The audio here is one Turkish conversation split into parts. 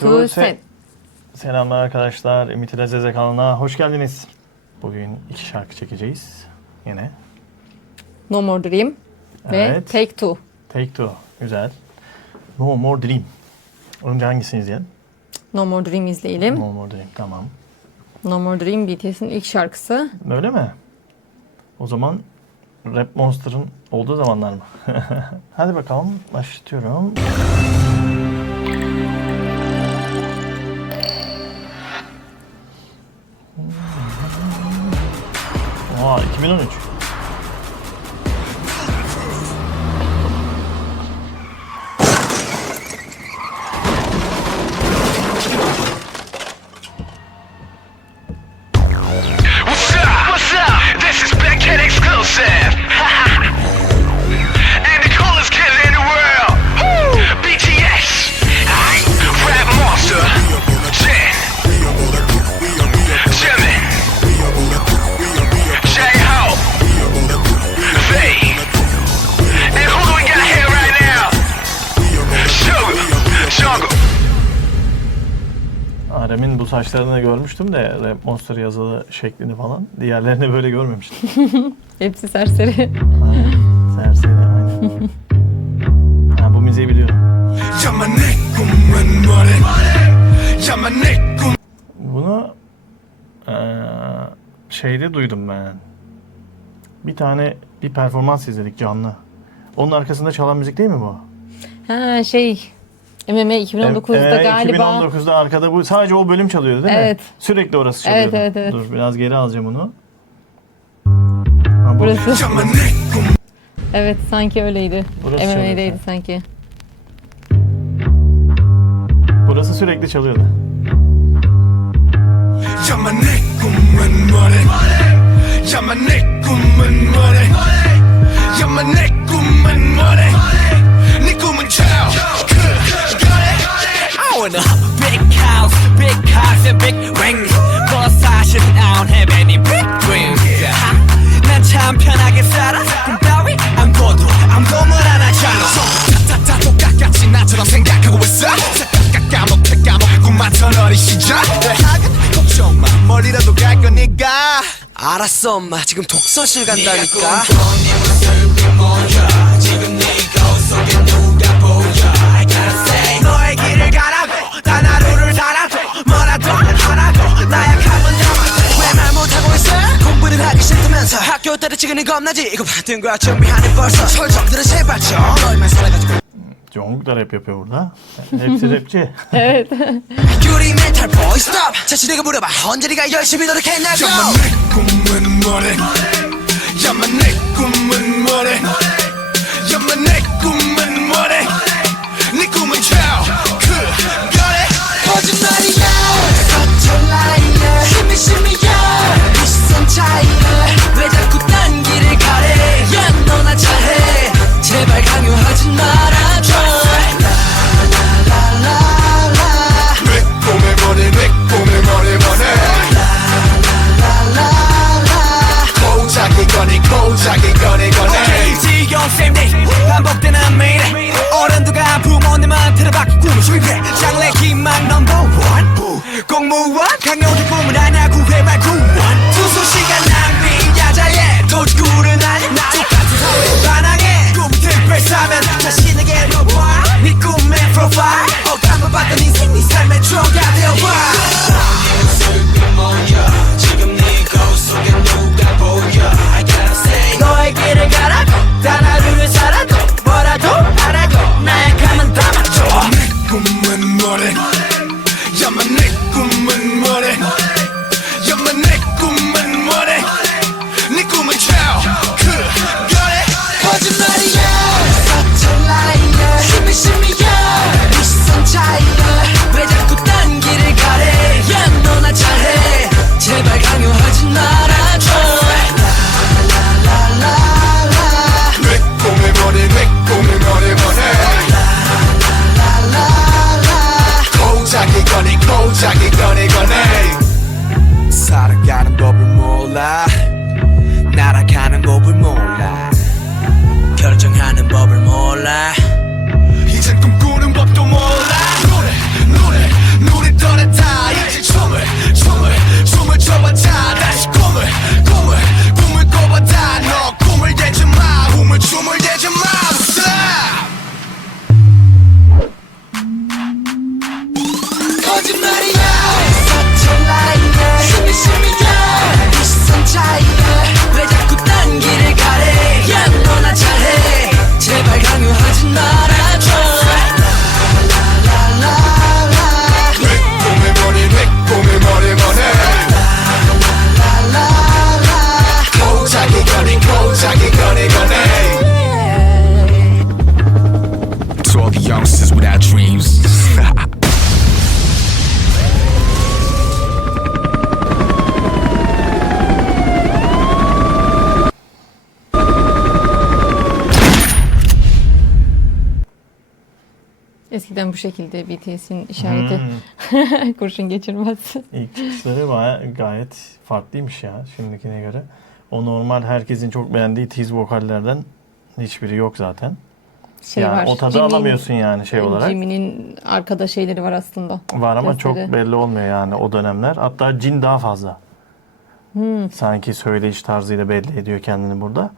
two, set. Selamlar arkadaşlar. Ümit ile Zeze kanalına hoş geldiniz. Bugün 2 şarkı çekeceğiz. Yine. No More Dream Evet. ve Take Two. Take Two. Güzel. No More Dream. Önce hangisini izleyelim? No More Dream izleyelim. No More Dream. Tamam. No More Dream BTS'in ilk şarkısı. Öyle mi? O zaman Rap Monster'ın olduğu zamanlar mı? Hadi bakalım. Başlatıyorum. Aa, 2013. What's up? This is Big Kid exclusive. And the coolest kid in the world. Woo! BTS. Rap Monster. Jin. Jimin. J-Hope. V. And who do we got here right now? Sugar. Jungle. Arem'in bu saçlarını görmüştüm de Rap Monster yazılı şeklini falan. Diğerlerini böyle görmemiştim. Hepsi serseri. Serseri aynen. Ha, bu müziği biliyorum. Bunu şeyde duydum ben. Bir performans izledik canlı. Onun arkasında çalan müzik değil mi bu? Ha MMA 2019'da galiba. 2019'da arkada bu sadece o bölüm çalıyordu değil mi? Evet. Sürekli orası çalıyordu. Evet. Dur biraz geri alacağım onu. Burası. Evet sanki öyleydi. Burası MMA'deydi çalıyor. sanki. Burası sürekli çalıyordu. I want a big house, big cars and big rings. 뭐 사실은 I don't have any big dreams. 난 참 편하게 살아. 꿈 따위 안 꿔도 아무것도 안 하잖아. 다다다 똑같이 나처럼 생각하고 있어. 까먹 꿈만던 어린 시절. 내 학은 걱정 마 멀리라도 갈 거니까. 알았어 엄마 지금 독서실 간다니까. 지금 네 거울 속에 누가 보여 I gotta say 너의 길을 가라고 단 하루를 살아도 뭐라도 하라고 나약하면 담아도 왜 말 못하고 있어 공부를 하기 싫다면서 학교 때려치기는 겁나지 이거 받은 거야 준비하는 벌써 설정들은 제발 좀 너희만 살아가지고 Jungkook da rap yapıyor burada. Hepsi rapçi. Evet. 유리 멘탈 boy stop 자신에게 물어봐 언제리가 열심히 노력했냐고 야만 내 꿈은 뭐래 야만 내 꿈은 뭐래 야만 내 꿈은 뭐래 네 꿈은 그거래 거짓말이야 거짓말이야 심이야 이 시선 차이야 왜 자꾸 딴 길을 가래 야 너나 잘해 제발 강요하지 말아줘 내 꿈에 머리 내 꿈에 머리 고작이 거니 지겨운 same day 반복되는 매일 어른들과 부모님한테는 받기 꿈을 수입해 장래 희망 넘버 원 공무원 강요된 꿈을 하나 구해 말 구원 투수 시간 낭비 야자에 도지구를 아니 똑같은 사회 반항해 꿈 특별 사면 자신에게 물어봐 네 꿈의 프로파일 억감을 받던 인생 네 삶의 추억이 되어봐 슬픈 뭐야 지금 네 거울 속에 누가 보여 I gotta say 너의 길을 가라고 단 하루를 살아도 뭐라도 하라고 나약함은 담아줘 내 꿈은 뭐래 야만 내 꿈은 뭐래 야만 내 꿈은 Eskiden bu şekilde BTS'in işareti. Kurşun geçirmez. İlk çıkışları gayet farklıymış ya şimdikine göre. O normal herkesin çok beğendiği tiz vokallerden hiçbiri yok zaten. Yani o tadı alamıyorsun yani şey olarak. Jimin'in arkada şeyleri var aslında. Var ama çok Sesleri. belli olmuyor yani o dönemler. Hatta Jin daha fazla. Sanki söyleyiş tarzıyla belli ediyor kendini burada.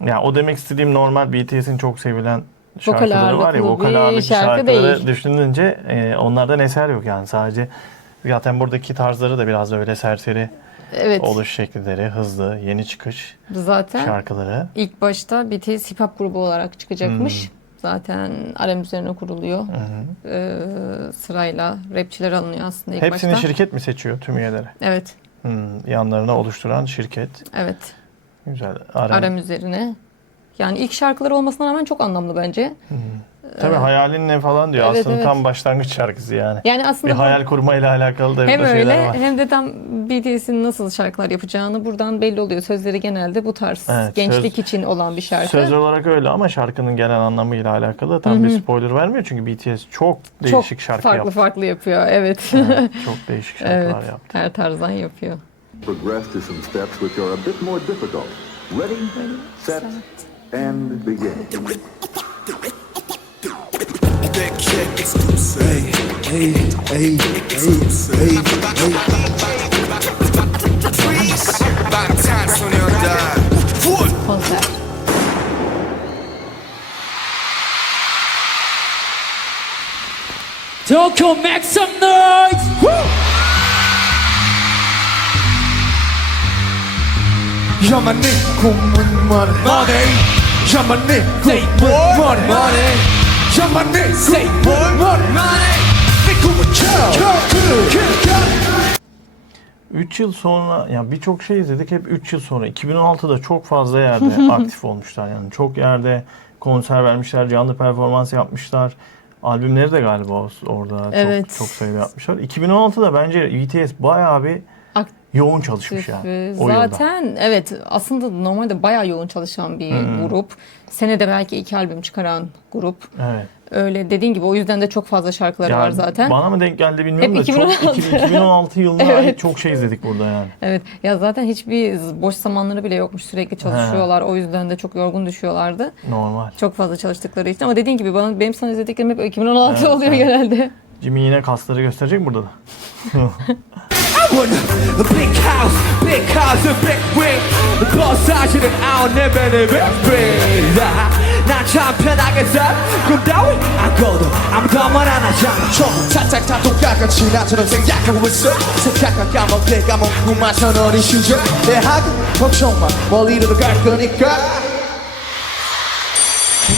Yani o demek istediğim normal BTS'in çok sevilen şarkıları var ya, vokal ağırlıklı şarkıları değil. düşününce onlardan eser yok yani, sadece zaten buradaki tarzları da biraz öyle serseri oluş şekilleri, hızlı, yeni çıkış Zaten şarkıları. ilk başta BTS hip hop grubu olarak çıkacakmış. Zaten RM üzerine kuruluyor. Sırayla rapçiler alınıyor aslında ilk Hepsini başta. şirket mi seçiyor, tüm üyeleri? Evet. Yanlarına oluşturan şirket. Evet. Güzel. RM üzerine. Yani ilk şarkıları olmasına rağmen çok anlamlı bence. Tabii hayalin ne falan diyor. Evet, aslında evet. tam başlangıç şarkısı yani. Yani aslında Bir hayal kurmayla alakalı da hem şeyler öyle var. hem de tam BTS'in nasıl şarkılar yapacağını buradan belli oluyor. Sözleri genelde bu tarz. Evet, Gençlik için olan bir şarkı. Söz olarak öyle ama şarkının genel anlamıyla alakalı tam bir spoiler vermiyor çünkü BTS çok değişik şarkı farklı yaptı. farklı yapıyor. Evet. Evet, çok değişik şarkılar Evet. yaptı. Her tarzdan yapıyor. Progress to some steps which are a bit more difficult. Ready, set, and begin. Big Kick exclusive. Freeze. 방탄소년단. Konser. Tokyo, make some noise! 야만이 고문 money. 야만이 고문 money. 야만이 고문 money. 내 꿈은 kill. 3 yıl sonra yani birçok şey izledik hep 3 yıl sonra. 2016'da çok fazla yerde aktif olmuşlar yani. Çok yerde konser vermişler, canlı performans yapmışlar. Albümleri de galiba orada Evet. çok sayıda yapmışlar. 2016'da bence BTS bayağı bir yoğun çalışmış yani. O yılda. Zaten evet aslında normalde bayağı yoğun çalışan bir grup. Senede belki 2 albüm çıkaran grup. Evet. Öyle dediğin gibi o yüzden de çok fazla şarkıları Yani var zaten. Bana mı denk geldi bilmiyorum Hep da 2016. 2016 yılına Evet. ait çok şey izledik burada yani. Evet ya zaten hiçbir boş zamanları bile yokmuş, sürekli çalışıyorlar. O yüzden de çok yorgun düşüyorlardı. Normal. Çok fazla çalıştıkları için ama dediğin gibi benim sana izlediklerim hep 2016 Evet, oluyor evet. genelde. Jimmy yine kasları gösterecek mi burada da? I want a big house, a big ring. 버사지는 out 내배 난참 편하게 살 꿈 따위 안 꿔도 아무도 말 안 하잖아 전부 착착착 똑같이 나처럼 생각하고 있어 생각과 까먹게 까먹고만 어린 시절 내 학은 걱정만 멀리로 갈 거니까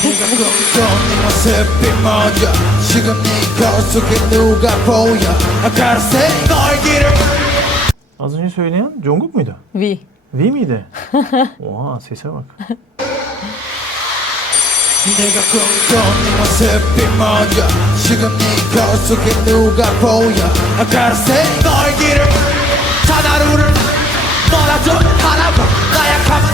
네가 꿈꿔온 네 모습이 먼저 지금 네 거울 속에 누가 보여 가로세 너의 길을 Az önce söyleyen Jungkook muydu? V. V miydi? Oha sese bak. 내가 꿈꿔온 네 모습이 먼저 지금 네 거울 속에 누가 보여 가로세 너의 길을 단 하루를 너라도 하나봐 나약하면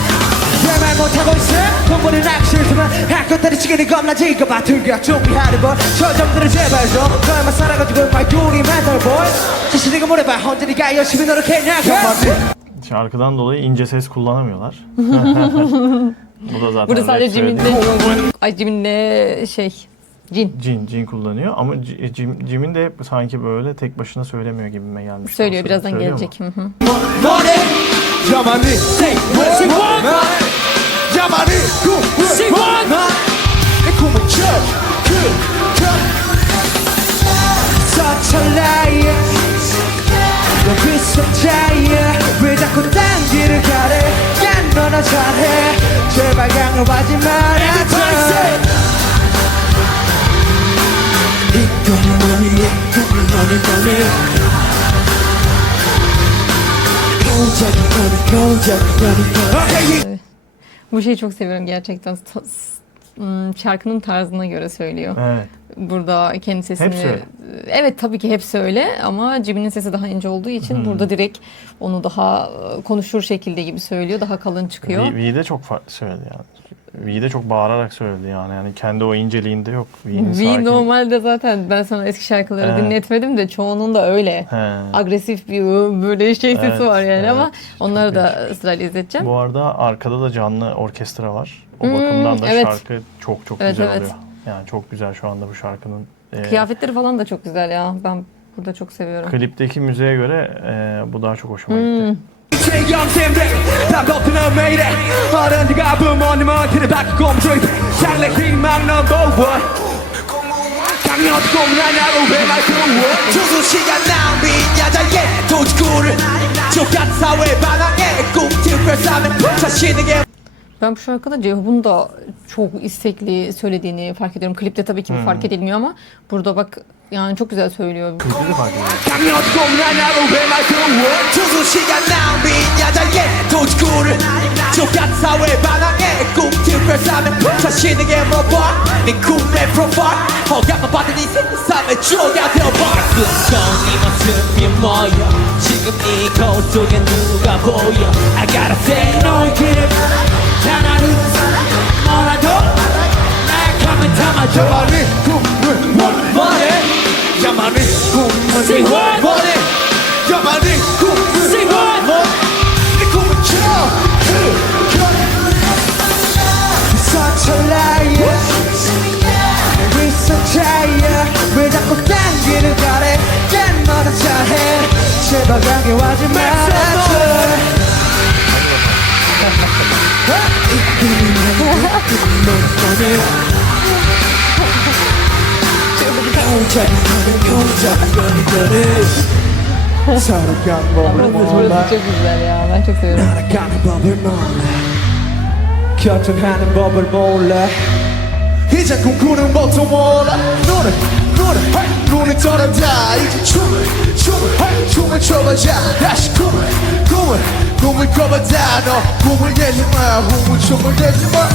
왜말 못하고 있어 공부는 하기 싫지만 할 것들이 시간이 겁나질까봐 들겨 준비하는 걸 저 점들을 제발 좀 너에만 살아가지고 말투리 mental boy 자신이가 뭐래봐 언제니까 열심히 노력했냐고 Şarkıdan dolayı ince ses kullanamıyorlar. Bu da zaten Burada sadece rap Jimin'le söylediği- Jimin'le Jin Jin kullanıyor ama Jimin de sanki böyle tek başına söylemiyor gibime gelmiş. söylüyor, birazdan Söylüyor mu? gelecek. Hı hı. money 야만이 say what 야만이 Say what? 내 꿈은 서철라야 여기 손자야 왜 자꾸 딴 길을 가래 야 너나 잘해 제발 양보하지 말아줘 이 꿈은 Okay, Bu şeyi çok seviyorum gerçekten. Şarkının tarzına göre söylüyor. Evet. Burada kendi sesini... Hepsi öyle. Evet tabii ki hepsi öyle ama Jimin'in sesi daha ince olduğu için burada direkt onu daha konuşur şekilde gibi söylüyor. Daha kalın çıkıyor. V'de çok farklı söyledi yani. V de çok bağırarak söyledi yani kendi o inceliğinde yok. V'nin V sakin. normalde zaten ben sana eski şarkıları Evet. dinletmedim de çoğunun da öyle. He. Agresif bir böyle şey sesi Evet, var yani evet. ama onları Çok da sırayla izleteceğim. Bu arada arkada da canlı orkestra var. O bakımdan da evet. şarkı çok Evet, güzel evet. oluyor. Yani çok güzel şu anda bu şarkının. Kıyafetleri falan da çok güzel ya. Ben burada çok seviyorum. Klipteki müziğe göre bu daha çok hoşuma gitti. 최경생들 반복되는 매일에 어른들과 부모님은 뒤를 바꾸고 조입해 장래 희망 넘버 원 강력 공란하고 왜말 좋아 조수 시간 낭비 야자의 도지구를 족같은 사회 반항에 꿈틀 싸면 자신에게 Ben bu şarkıda Ceyhun'un da çok istekli söylediğini fark ediyorum. Klipte tabii ki bu fark edilmiyor ama burada bak yani çok güzel söylüyor. Klipte de fark ediyor. 강력 공란하고 왜말 좋아 조수 시간 낭비 야자의 도지구를 족같은 사회 반항에 꿈틀 싸면 자신에게 물어봐 네 꿈의 프로파일 허감만 받은 이 세상의 주어가 되어봐 이 모습이 뭐야 지금 이 거울 속에 누가 보여 I gotta say 너의 길을 하나는 뭐라도 날 가면 담아줘 야만이 꿈을 원해 야만이 꿈을 원해 야만이 꿈을 원해 내 꿈을 줘 서철라야 위선자야 왜 자꾸 딴 길을 가래 난 너나 잘해 제발 강요하지 말아줘 서로 방법을 Burası 몰라 çok güzel ya. Ben çok seviyorum. 살아가는 법을 몰라 결정하는 법을 몰라 이제 꿈꾸는 것도 몰라 눈을 떨어다 이제 춤을 춰보자 다시 꿈을 꿔보자 너 꿈을 내지마 춤을 내지마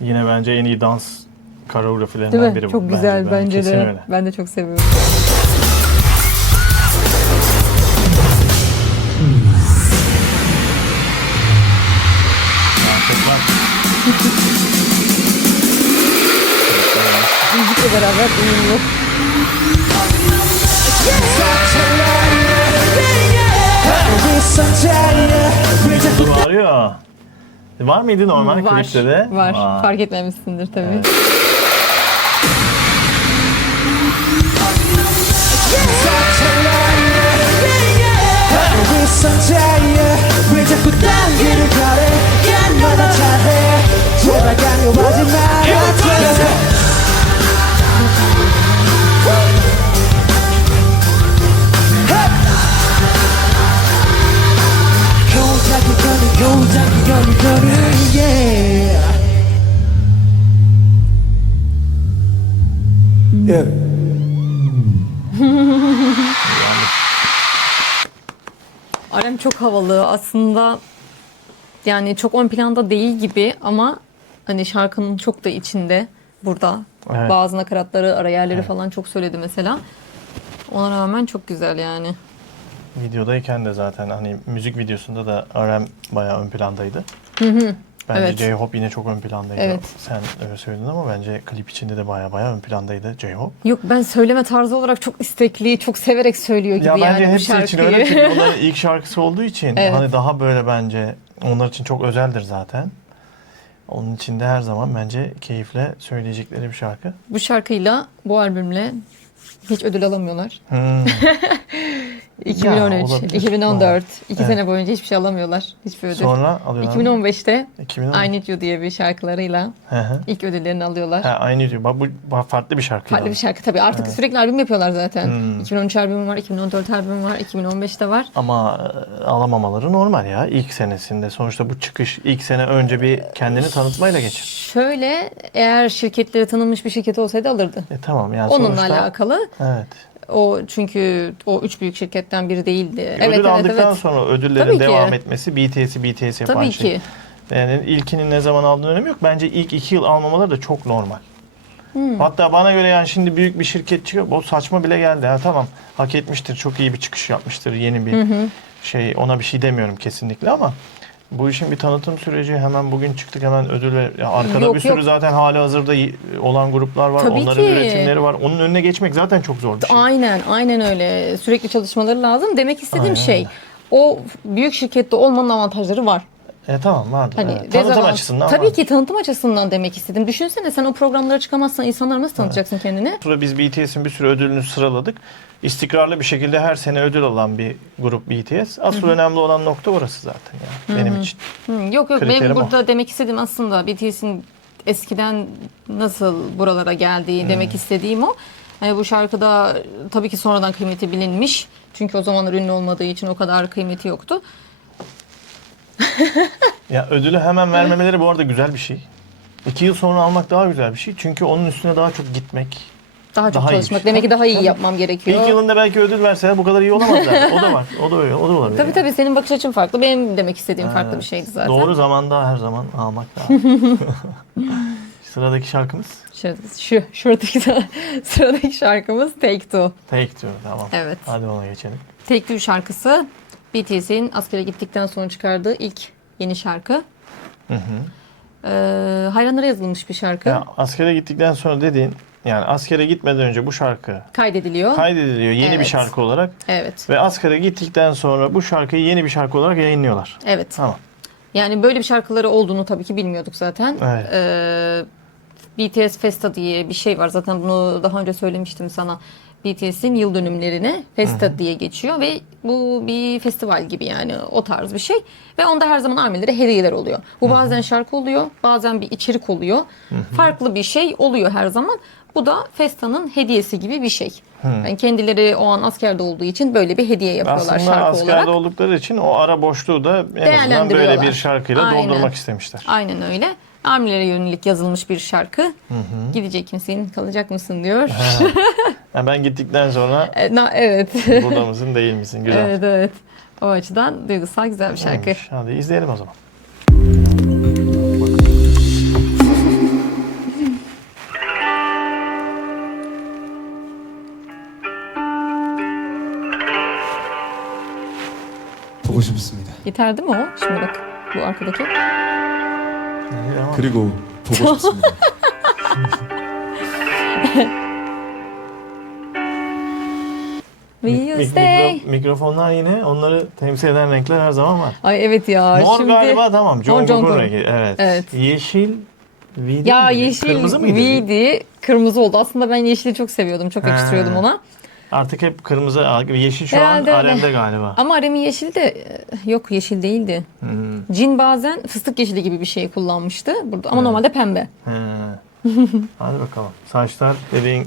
Yine bence en iyi dans koreografilerinden Değil mi? biri bu. Çok güzel bence Kesin de. öyle. Ben de çok seviyorum. Müzikle beraber uyumlu. Bu bağırıyor. Var mıydı normal Var. klipte de? Var. Aa. Fark etmemişsindir tabii. Evet. 왜 자꾸 딴 길을 가래 난 너나 잘해 제발 강요하지 말아줘 고자기 yeah. Yeah. Arem çok havalı aslında, yani çok ön planda değil gibi ama hani şarkının çok da içinde burada. Evet. Bazı nakaratları, ara yerleri falan çok söyledi mesela. Ona rağmen çok güzel yani. Videodayken de zaten hani müzik videosunda da RM bayağı ön plandaydı. Bence Evet. J-Hope yine çok ön plandaydı. Evet. Sen öyle söyledin ama bence klip içinde de bayağı ön plandaydı J-Hope. Yok, ben söyleme tarzı olarak çok istekli, çok severek söylüyor gibi Ya bence yani bu hepsi için şarkıyı. öyle çünkü onların ilk şarkısı olduğu için Evet. hani daha böyle bence onlar için çok özeldir zaten. Onun için de her zaman bence keyifle söyleyecekleri bir şarkı. Bu şarkıyla, bu albümle hiç ödül alamıyorlar. 2013, olabilir. 2014. 2 Evet. sene boyunca hiçbir şey alamıyorlar. Hiçbir ödül. Sonra alıyorlar. 2015'te 2010. I Need You diye bir şarkılarıyla Hı hı. ilk ödüllerini alıyorlar. Ha, aynı diyor. Bak bu farklı bir şarkı. Farklı bir şarkı tabii. Artık sürekli albüm yapıyorlar zaten. Hmm. 2013 albümü var, 2014 albümü var, 2015'te var. Ama alamamaları normal ya. İlk senesinde. Sonuçta bu çıkış ilk sene önce bir kendini tanıtmayla geçer. Şöyle, eğer şirketleri tanınmış bir şirket olsaydı alırdı. Tamam yani Onunla sonuçta. alakalı. Evet. O çünkü o 3 büyük şirketten biri değildi. Ödül aldıktan sonra ödüllerin Tabii ki. devam etmesi BTS yapan Tabii şey. ki. Yani ilkinin ne zaman aldığının önemi yok. Bence ilk 2 yıl almamaları da çok normal. Hmm. Hatta bana göre yani şimdi büyük bir şirket çıkıyor. Bu saçma bile geldi. Ha, tamam hak etmiştir. Çok iyi bir çıkış yapmıştır. Yeni bir şey. Ona bir şey demiyorum kesinlikle ama bu işin bir tanıtım süreci. Hemen bugün çıktık hemen ödül ve ya arkada Yok, bir sürü yok. zaten hali hazırda olan gruplar var. Tabii Onların ki. üretimleri var. Onun önüne geçmek zaten çok zor bir şey. Aynen öyle. Sürekli çalışmaları lazım. Demek istediğim Aynen şey, öyle. o büyük şirkette olmanın avantajları var. Tamam vardır. Hani Evet. Tanıtım dezavant- açısından Tabii var. ki tanıtım açısından demek istedim. Düşünsene, sen o programlara çıkamazsan insanlara nasıl tanıtacaksın kendini? Sonra biz BTS'in bir sürü ödülünü sıraladık. İstikrarlı bir şekilde her sene ödül alan bir grup BTS. Asıl önemli olan nokta orası zaten ya benim için. Yok benim Kriterim o. burada demek istediğim aslında BTS'in eskiden nasıl buralara geldiği demek istediğim o. Yani bu şarkıda tabii ki sonradan kıymeti bilinmiş. Çünkü o zamanlar ünlü olmadığı için o kadar kıymeti yoktu. Ya ödülü hemen vermemeleri bu arada güzel bir şey. 2 yıl sonra almak daha güzel bir şey. Çünkü onun üstüne daha çok gitmek. Daha çok Daha iyi çalışmak. bir şey. Demek ki daha iyi Tabii. yapmam gerekiyor. İlk yılında belki ödül verseler bu kadar iyi olamazlar. O da var. O da öyle. O da olabilir. Tabii tabii, senin bakış açın farklı. Benim demek istediğim farklı Evet. bir şeydi zaten. Doğru zamanda her zaman almak lazım. Sıradaki şarkımız Şuradaki sıradaki şarkımız Take Two. Take Two. Tamam. Evet. Hadi ona geçelim. Take Two şarkısı BTS'in askere gittikten sonra çıkardığı ilk yeni şarkı. Hayranlara yazılmış bir şarkı. Ya, askere gittikten sonra dediğin yani askere gitmeden önce bu şarkı Kaydediliyor. kaydediliyor yeni bir Evet. şarkı olarak Evet. ve askere gittikten sonra bu şarkıyı yeni bir şarkı olarak yayınlıyorlar. Evet. Tamam. Yani böyle bir şarkıları olduğunu tabii ki bilmiyorduk zaten. Evet. BTS Festa diye bir şey var. Zaten bunu daha önce söylemiştim sana. BTS'in yıl dönümlerine Festa diye geçiyor ve bu bir festival gibi, yani o tarz bir şey. Ve onda her zaman ARMY'lere hediyeler oluyor. Bu bazen şarkı oluyor, bazen bir içerik oluyor. Farklı bir şey oluyor her zaman. Bu da Festa'nın hediyesi gibi bir şey. Yani kendileri o an askerde olduğu için böyle bir hediye yapıyorlar Aslında şarkı askerde olarak. oldukları için o ara boşluğu da en azından böyle Değerlendiriyorlar. bir şarkıyla Aynen. doldurmak istemişler. Aynen öyle. ARMY'lere yönelik yazılmış bir şarkı. Gidecek misin, kalacak mısın diyor. Yani ben gittikten sonra Evet. burada mısın değil misin? Güzel. Evet. O açıdan duygusal, güzel bir şarkı. Olmuş. Hadi izleyelim o zaman. 보고 싶습니다. Yeter değil mi o? Şimdi bak, bu arkadaki. 그리고 보고 싶습니다. Will you stay? Mikrofonlar yine onları temsil eden renkler her zaman var. Ay evet ya. Mor şimdi... galiba tamam. Mor Jungkook'un Jungkook. rengi. Evet. Evet. Yeşil V Ya miydi? yeşil Kırmızı mıydı? V'di, kırmızı oldu. Aslında ben yeşili çok seviyordum. Çok Ha. yakıştırıyordum ona. Artık hep kırmızı. Yeşil şu Herhalde an öyle. alemde galiba. Ama Arem'in yeşili de yok, yeşil değildi. Jin bazen fıstık yeşili gibi bir şey kullanmıştı burada, ama normalde pembe. He. Hadi bakalım. Saçlar dediğin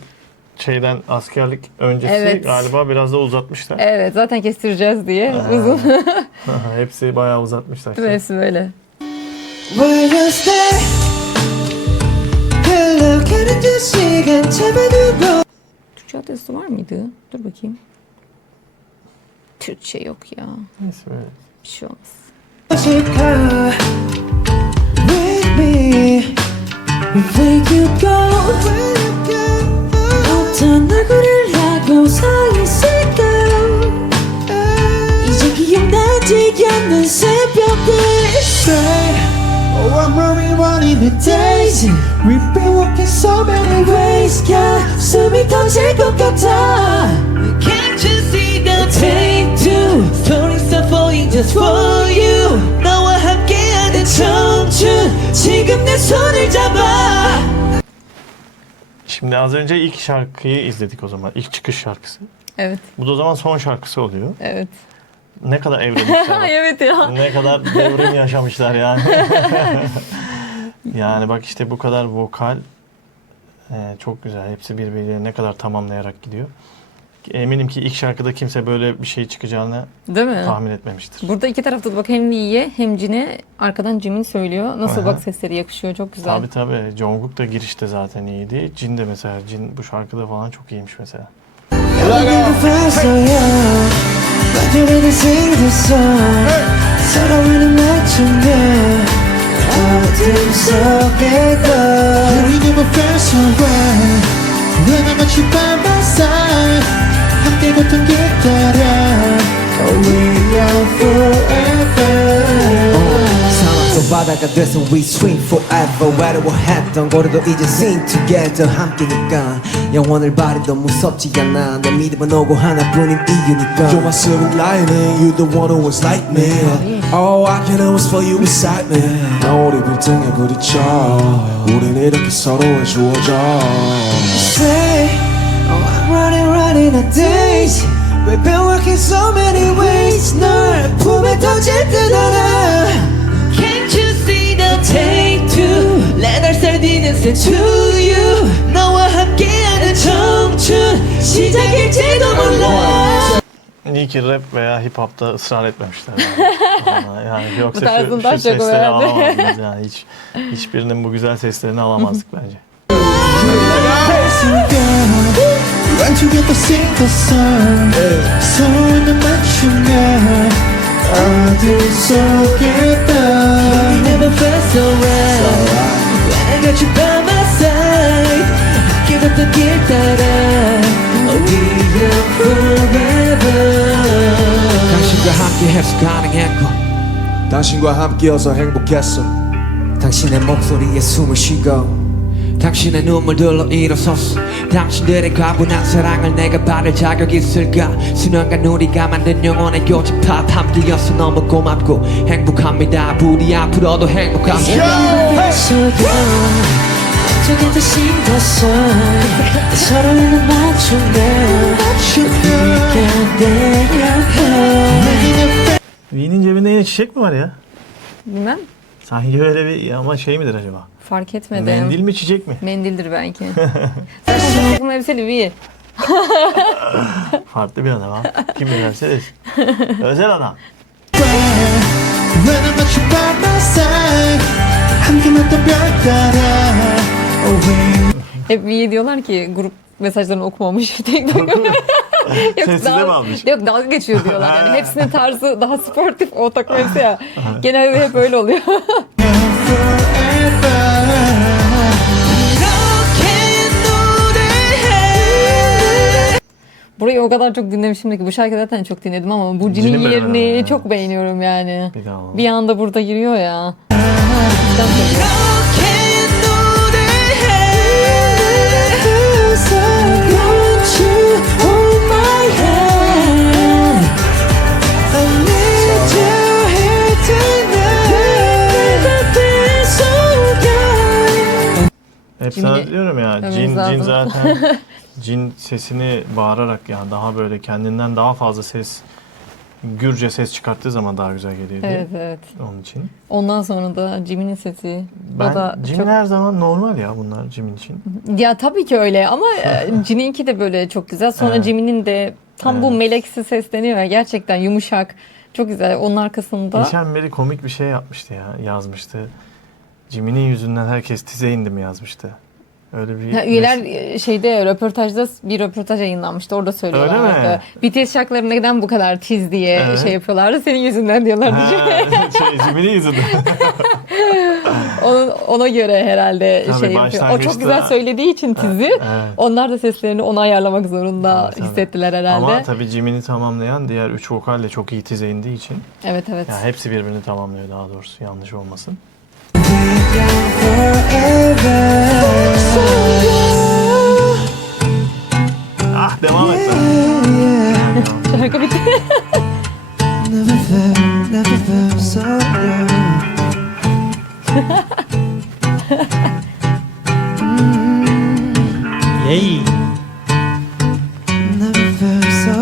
şeyden askerlik öncesi Evet. galiba biraz da uzatmışlar. Evet, zaten kestireceğiz diye uzun. Hepsi bayağı uzatmışlar. Hepsi böyle. Will you stay? 흘러가는 두 시간 잡아두고 Türkçe adresi var mıydı? Dur bakayım. Türkçe yok ya. Neyse böyle. Bir şey olmaz. 싶어 with me where you go 어떤 얼굴을 하고 서 있을까 이제 기억나지 않는 새벽들 Say oh I'm running one in the days We've been walking so many ways 가슴이 터질 것 같아 Can't you see the take two Stories are falling just for you 너와 함께하는 청춘 지금 내 손을 잡아 Şimdi az önce ilk şarkıyı izledik o zaman. İlk çıkış şarkısı. Evet. Bu da o zaman son şarkısı oluyor. Evet. Ne kadar evrilmişler. Evet ya. Ne kadar devrim yaşamışlar yani. Yani bak işte bu kadar vokal çok güzel. Hepsi birbirine ne kadar tamamlayarak gidiyor. Eminim ki ilk şarkıda kimse böyle bir şey çıkacağını Değil mi? tahmin etmemiştir. Burada iki tarafta da bak hem V'ye hem Jin'e arkadan Jimin söylüyor. Nasıl Aha. bak sesleri yakışıyor. Çok güzel. Tabii tabii. Jungkook da girişte zaten iyiydi. Jin de mesela. Jin bu şarkıda falan çok iyiymiş mesela. 사막도 바다가 돼서 we swim forever 외로워했던 고리도 이제 sing together 함께니까 영원을 바래도 무섭지 않아 내 믿음은 오고 하나뿐인 이유니까 You're my silver lining, you're the one who was like me. All I can do is for you beside me. 나 우리 빌딩에 부딪혀 우린 이렇게 서로의 주어져. Say, oh I'm running out of days We've been working so many ways 널 품에 던질 듯 알아 Can't you see the take two Let our start innocent to you 너와 함께하는 청춘 시작일지도 몰라 İyi ki rap veya hip hop'ta ısrar etmemişler. Yani, yani yoksa Bu tarzın şu daha çok sesleri herhalde. alamazdık. Yani hiçbirinin bu güzel seslerini alamazdık bence. Run together sing the song 서로를 맞추며 어둠 속에 떠 We never felt so right When I got you by my side 함께 걷던 길 따라 We are forever 당신과 함께 해서 가능했고 당신과 함께여서 행복했어. 당신의 목소리에 숨을 쉬고 당신의 눈물들로 일어섰어 당신들의 과분한 사랑을 내가 받을 자격 있을까 수년간 우리가 만든 영혼의 교집합 함께여서 너무 고맙고 행복합니다 부디 앞으로도 행복합니다 저기도 신었어 서로를 맞추며 우리가 되려 V'nin cebinde yine çiçek mi var ya? Bilmem. Sanki böyle bir ama şey midir acaba? Fark etmedim. Mendil mi çiçek mi? Mendildir belki. Zaten takım elbiseli V. Farklı bir adam ha. Kim bilerse desin. Özel adam. When I'm not you by my side 함께했던 별 따라 Hep V diyorlar ki grup mesajlarını okumamış. Tek yok, Sessize mi almış? Yok dalga geçiyor diyorlar. Yani hepsinin tarzı daha sportif o takım elbise ya. Genelde hep öyle oluyor. Burayı o kadar çok dinlemişim ki bu şarkıyı zaten çok dinledim ama bu Jin'in Jin'in yerini bölümü, evet. çok beğeniyorum yani. Bir daha alalım. Bir anda burada giriyor ya. Hep sana Jin'i diyorum ya. övmemiz Jin lazım. zaten Jin sesini bağırarak yani daha böyle kendinden daha fazla ses Gürce ses çıkarttığı zaman daha güzel geliyor diye. Evet evet. Onun için. Ondan sonra da Jimin'in sesi. O Ben da Jimin çok... her zaman normal ya bunlar Jimin için. Ya tabii ki öyle ama Jin'inki de böyle çok güzel. Sonra Evet. Jimin'in de tam bu Evet. meleksi sesleniyor ya gerçekten yumuşak. Çok güzel. Onun arkasında Geçen beri komik bir şey yapmıştı ya. Yazmıştı. Jimin'in yüzünden herkes tize indi mi yazmıştı. Öyle bir... ya, üyeler şeyde röportajda bir röportaj yayınlanmıştı. Orada söylüyorlardı. Öyle BTS şarkıları neden bu kadar tiz diye Evet. şey yapıyorlardı. Senin yüzünden diyorlardı. Jimin'in yüzünden. Ona göre herhalde Tabii, şey yapıyor. O çok başlangıçta- güzel söylediği için tizi. Evet. Onlar da seslerini ona ayarlamak zorunda Tabii, tabii. hissettiler herhalde. Ama tabii Jimin'i tamamlayan diğer 3 vokalle çok iyi tize indiği için. Evet evet. Yani hepsi birbirini tamamlıyor daha doğrusu. Yanlış olmasın. Ah devam et. Şarkı bitti. Never felt so young. Yay. Never felt so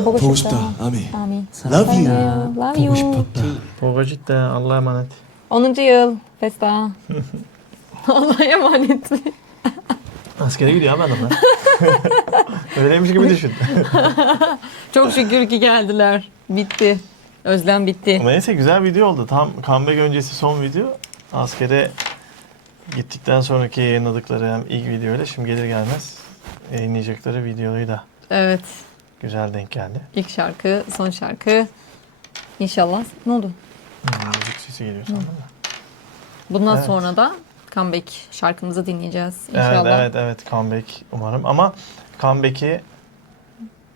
보고 싶다. 아미. 아미. Love you. Love 보고 you. 싶었다. Boga cidden Allah'a emanet. 10. yıl Festa. Allah'a emanet. Askere gidiyor ben adamlar. Öyleymiş gibi düşün. Çok şükür ki geldiler. Bitti. Özlem bitti. Ama neyse güzel video oldu. Tam comeback öncesi son video. Askere gittikten sonraki yayınladıkları hem ilk videoyla şimdi gelir gelmez yayınlayacakları videoyu da Evet. güzel denk geldi. İlk şarkı, son şarkı. İnşallah. Ne oldu? Müzik sesi geliyor sandım da. Bundan Evet. sonra da comeback şarkımızı dinleyeceğiz. İnşallah. Evet comeback umarım ama comeback'i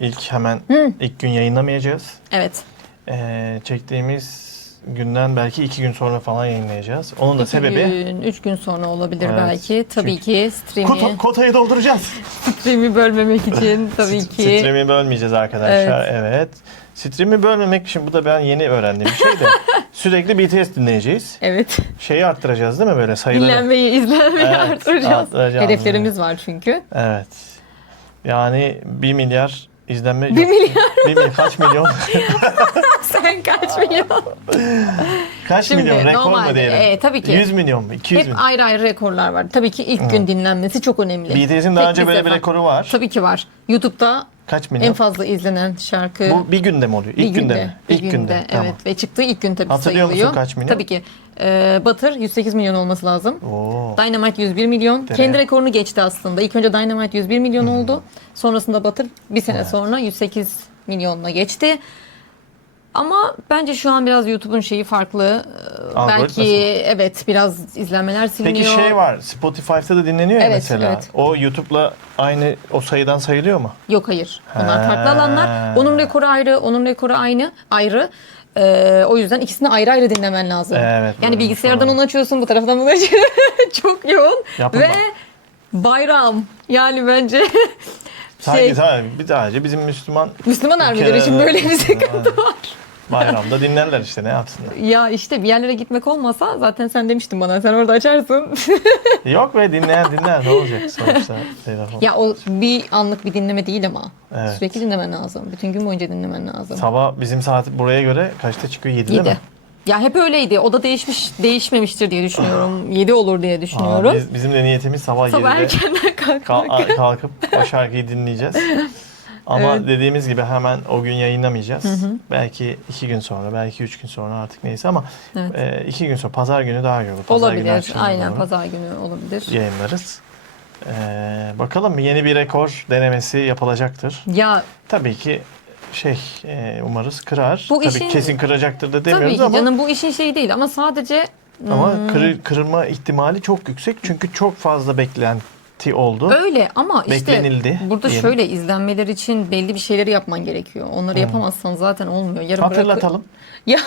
ilk ilk gün yayınlamayacağız. Evet. Çektiğimiz günden belki 2 gün sonra falan yayınlayacağız. Onun da 2 sebebi gün, 3 gün sonra olabilir Evet. belki. Tabii ki kotayı dolduracağız. stream'i bölmemek için tabii ki. Stream'i bölmeyeceğiz arkadaşlar. Evet. Stream'i bölmemek için bu da ben yeni öğrendiğim bir şey de sürekli BTS dinleyeceğiz. Evet. Şeyi arttıracağız değil mi böyle sayıları? İzlenmeyi Evet, artıracağız. arttıracağız. Hedeflerimiz var çünkü. Evet. Yani 1 milyar izlenme. 1 milyar. 1 milyar kaç milyon? Sen kaç milyon? Kaç Şimdi milyon? Rekor mu normalde, diyelim? tabii ki. 100 milyon mu? 200 Hep milyon? ayrı ayrı rekorlar var. Tabii ki ilk gün dinlenmesi çok önemli. BTS'in daha Tek önce böyle bir sefer. rekoru var. Tabii ki var. YouTube'da Kaç milyon? en fazla izlenen şarkı. Bu bir günde mi oluyor? İlk günde mi? Bir İlk günde. Evet. Tamam. Ve çıktığı ilk gün tabii Hatırlıyor sayılıyor. musun kaç milyon? Tabii ki. Butter 108 milyon olması lazım. Oo. Dynamite 101 milyon. Dene. Kendi rekorunu geçti aslında. İlk önce Dynamite 101 milyon oldu. Sonrasında Butter bir sene sonra 108 milyonla geçti. Ama bence şu an biraz YouTube'un şeyi farklı. Algoritması Belki mı? evet biraz izlenmeler siliniyor. Peki şey var, Spotify'da da dinleniyor ya Evet, mesela. evet. O YouTube'la aynı o sayıdan sayılıyor mu? Yok hayır. Onlar He. farklı alanlar. Onun rekoru ayrı, onun rekoru ayrı. O yüzden ikisini ayrı ayrı dinlemen lazım. Evet, Yani böyle bilgisayardan bir onu açıyorsun, bu taraftan bunu açıyorsun. Çok yoğun. Yapma. Ve bayram. Yani bence Sanki sadece bizim Müslüman Müslüman harbileri ülkelerde- için böyle bir sıkıntı var. bayramda dinlerler işte ne yapsınlar. Ya işte bir yerlere gitmek olmasa zaten sen demiştin bana sen orada açarsın. Yok be dinler ne olacak sonuçta telefon. Ya o bir anlık bir dinleme değil ama. Evet. Sürekli dinlemen lazım. Bütün gün boyunca dinlemen lazım. Sabah bizim saat buraya göre kaçta çıkıyor? 7'de 7. mi? Ya hep öyleydi. O da değişmemiştir diye düşünüyorum. 7 olur diye düşünüyorum. Bizim de niyetimiz sabah Sabah 7'de erkenden kalkmak. kalkıp o şarkıyı dinleyeceğiz. Ama dediğimiz gibi hemen o gün yayınlamayacağız. Belki 2 gün sonra, belki 3 gün sonra artık neyse ama Evet. 2 gün sonra pazar günü daha iyi olur. Pazar günü Olabilir. akşamına Aynen doğru pazar günü olabilir. yayınlarız. Bakalım yeni bir rekor denemesi yapılacaktır. Ya Tabii ki umarız kırar. Bu Tabii işin- kesin kıracaktır da tabii demiyoruz ki ama canım bu işin şeyi değil ama sadece kırılma ihtimali çok yüksek. Çünkü çok fazla beklenti oldu. öyle ama işte Beklenildi burada diyelim. şöyle izlenmeler için belli bir şeyleri yapman gerekiyor. Onları yapamazsan zaten olmuyor. Yarın Hatırlatalım. Ya,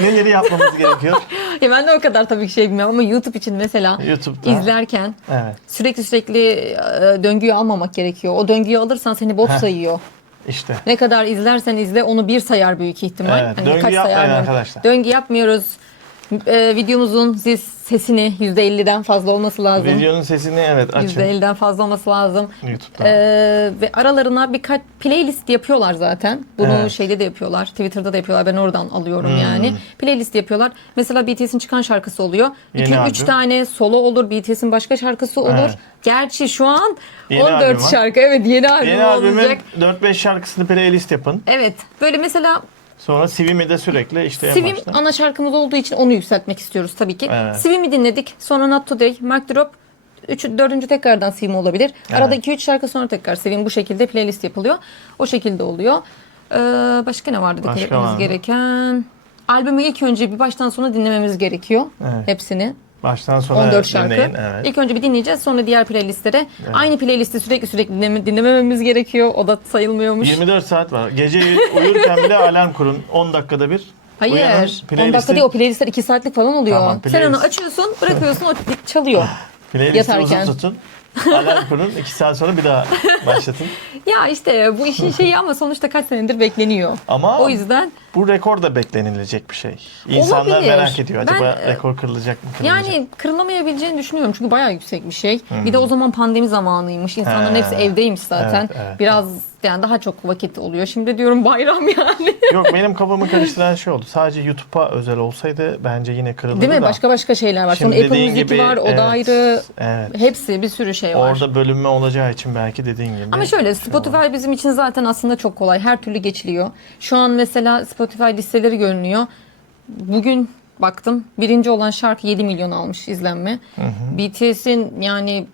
Neleri yapmamız gerekiyor? ya ben de o kadar tabii ki şey bilmiyorum ama YouTube için mesela YouTube'da. izlerken Evet. sürekli döngüyü almamak gerekiyor. O döngüyü alırsan seni bot sayıyor. İşte. Ne kadar izlersen izle onu bir sayar büyük ihtimal. Evet, Hani döngü kaç yapmayın sayar arkadaşlar. Döngü yapmıyoruz. Videomuzun sesini %50'den fazla olması lazım. Videonun sesini açın %50'den fazla olması lazım. YouTube'da. Ve aralarına birkaç playlist yapıyorlar zaten. Bunu Evet. şeyde de yapıyorlar. Twitter'da da yapıyorlar. Ben oradan alıyorum yani. Playlist yapıyorlar. Mesela BTS'in çıkan şarkısı oluyor. Yeni 2-3 albüm. tane solo olur. BTS'in başka şarkısı olur. Evet. Gerçi şu an Yeni albüm 14 var. şarkı. Evet yeni albüm Yeni albümün olacak. 4-5 şarkısını playlist yapın. Evet. Böyle mesela Sonra Sivim'i de sürekli işte en Sivim başta. ana şarkımız olduğu için onu yükseltmek istiyoruz tabii ki. Evet. Sivim'i dinledik. Sonra Not Today, Mark Drop. 4. tekrardan Sivim olabilir. Arada 2-3 şarkı sonra tekrar Sivim bu şekilde playlist yapılıyor. O şekilde oluyor. Başka ne vardı dikkat Başka etmemiz var mı? gereken? Albümü ilk önce bir baştan sona dinlememiz gerekiyor. Evet. Hepsini. Baştan sona 14 şarkı. dinleyin. Evet. İlk önce bir dinleyeceğiz sonra diğer playlistlere. Aynı playlisti sürekli dinlemememiz gerekiyor. O da sayılmıyormuş. 24 saat var. Gece uyurken bile alarm kurun. 10 dakikada bir. Hayır. Uyanın, 10 dakika playlisti- değil o playlistler 2 saatlik falan oluyor. Tamam, Sen onu playlist- açıyorsun bırakıyorsun o çalıyor. Playlisti yatarken. uzun tutun. Alarm kurun. 2 saat sonra bir daha başlatın. Ya işte bu işin şeyi ama sonuçta kaç senedir bekleniyor. Ama O yüzden bu rekor da beklenilecek bir şey. İnsanlar Olabilir. merak ediyor. Acaba Ben, rekor kırılacak mı? Kırılmayacak mı? yani kırılamayabileceğini düşünüyorum. Çünkü bayağı yüksek bir şey. Bir de o zaman pandemi zamanıymış. İnsanların He. hepsi evdeymiş zaten. Evet, evet. Biraz yani daha çok vakit oluyor. Şimdi diyorum bayram yani. Yok, benim kafamı karıştıran şey oldu. Sadece YouTube'a özel olsaydı bence yine kırılırdı Değil mi? da. Başka şeyler var. Şimdi Sonra Apple dediğin Müzik gibi, var, o da evet, ayrı. evet. Hepsi, bir sürü şey var. Orada bölünme olacağı için belki dediğin gibi. Ama şöyle, Spotify bizim için zaten aslında çok kolay. Her türlü geçiliyor. Şu an mesela Spotify listeleri görünüyor. Bugün baktım, birinci olan şarkı 7 milyon almış izlenme. BTS'in yani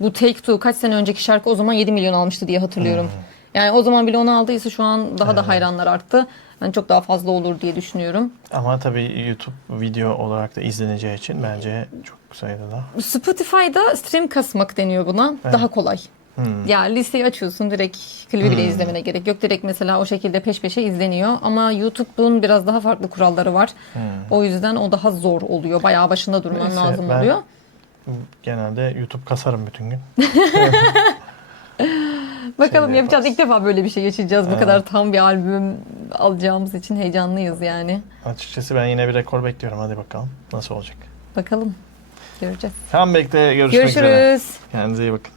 bu Take Two kaç sene önceki şarkı o zaman 7 milyon almıştı diye hatırlıyorum. Yani o zaman bile onu aldıysa şu an daha da hayranlar arttı. Yani çok daha fazla olur diye düşünüyorum. Ama tabii YouTube video olarak da izleneceği için bence çok sayıda da. Spotify'da stream kasmak deniyor buna. Daha kolay. Yani listeyi açıyorsun, direkt klibi bile izlemene gerek yok. Direkt mesela o şekilde peş peşe izleniyor. Ama YouTube'un biraz daha farklı kuralları var. O yüzden o daha zor oluyor. Bayağı başında durman Neyse, lazım ben oluyor. Genelde YouTube kasarım bütün gün. Bakalım Şey yapacağız. yaparız. İlk defa böyle bir şey yaşayacağız. Bu kadar tam bir albüm alacağımız için heyecanlıyız yani. Açıkçası ben yine bir rekor bekliyorum. Hadi bakalım nasıl olacak. Bakalım. Göreceğiz. Comeback'te görüşmek üzere. Görüşürüz. Kendinize iyi bakın.